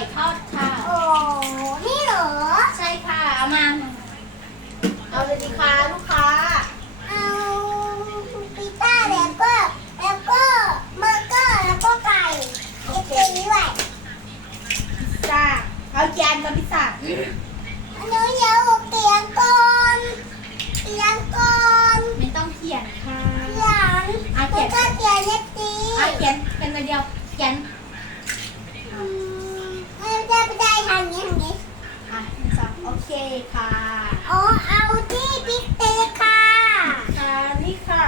ปีกไก่ทอดค่ะ โอ้นี่เหรอ ใช่ค่ะ เอามา เอาเลยดีค่ะลูกค้า เอาพิซซ่าแล้วก็แล้วก็เบอร์เกอร์แล้วก็ไก่เอฟซีด้วยพิซซ่าเอาจานกับพิซซ่าอันนี้เดี๋ยวเตียงก่อนเตียงก่อนไม่ต้องเขียนค่ะเตียงอะแล้วเขียนก็เตียงเล็กตีเอาเขียนเป็นวันเดียวเขียน อืมไม่ได้ไม่ได้ทางนี้ทางนี้ อะหนึ่งสองโอเคค่ะ อ๋อเอาที่บิ๊กเตค่ะ ค่ะนี่ค่ะ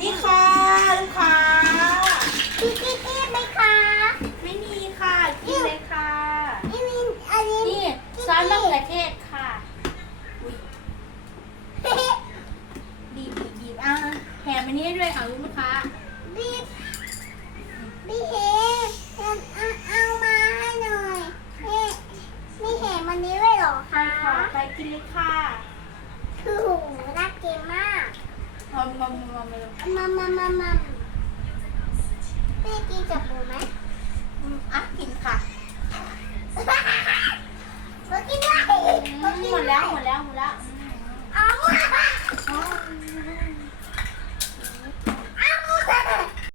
นี่ค่ะลูกค้าพี่พี่พี่ไหมคะไม่มีค่ะกินเลยค่ะ นี่มีอันนี้นี่ซอสมะเขือเทศค่ะอุ๊ยบีบบีบบีบอะแถมอันนี้ให้ด้วยค่ะลูกค้าบิ๊กบิ๊กเฮเอาเอาเอามาให้หน่อยนี่นี่เห็นมันนี้ด้วยเหรอคะ ค่ะไป กินเลยค่ะคือหูน่ากินมากมามามามามามามามามาพี่กินกับหมูไหมอืมอะกินค่ะมากินได้อืมหมดแล้วหมดแล้วหมดแล้วอืมเอาอ๋อ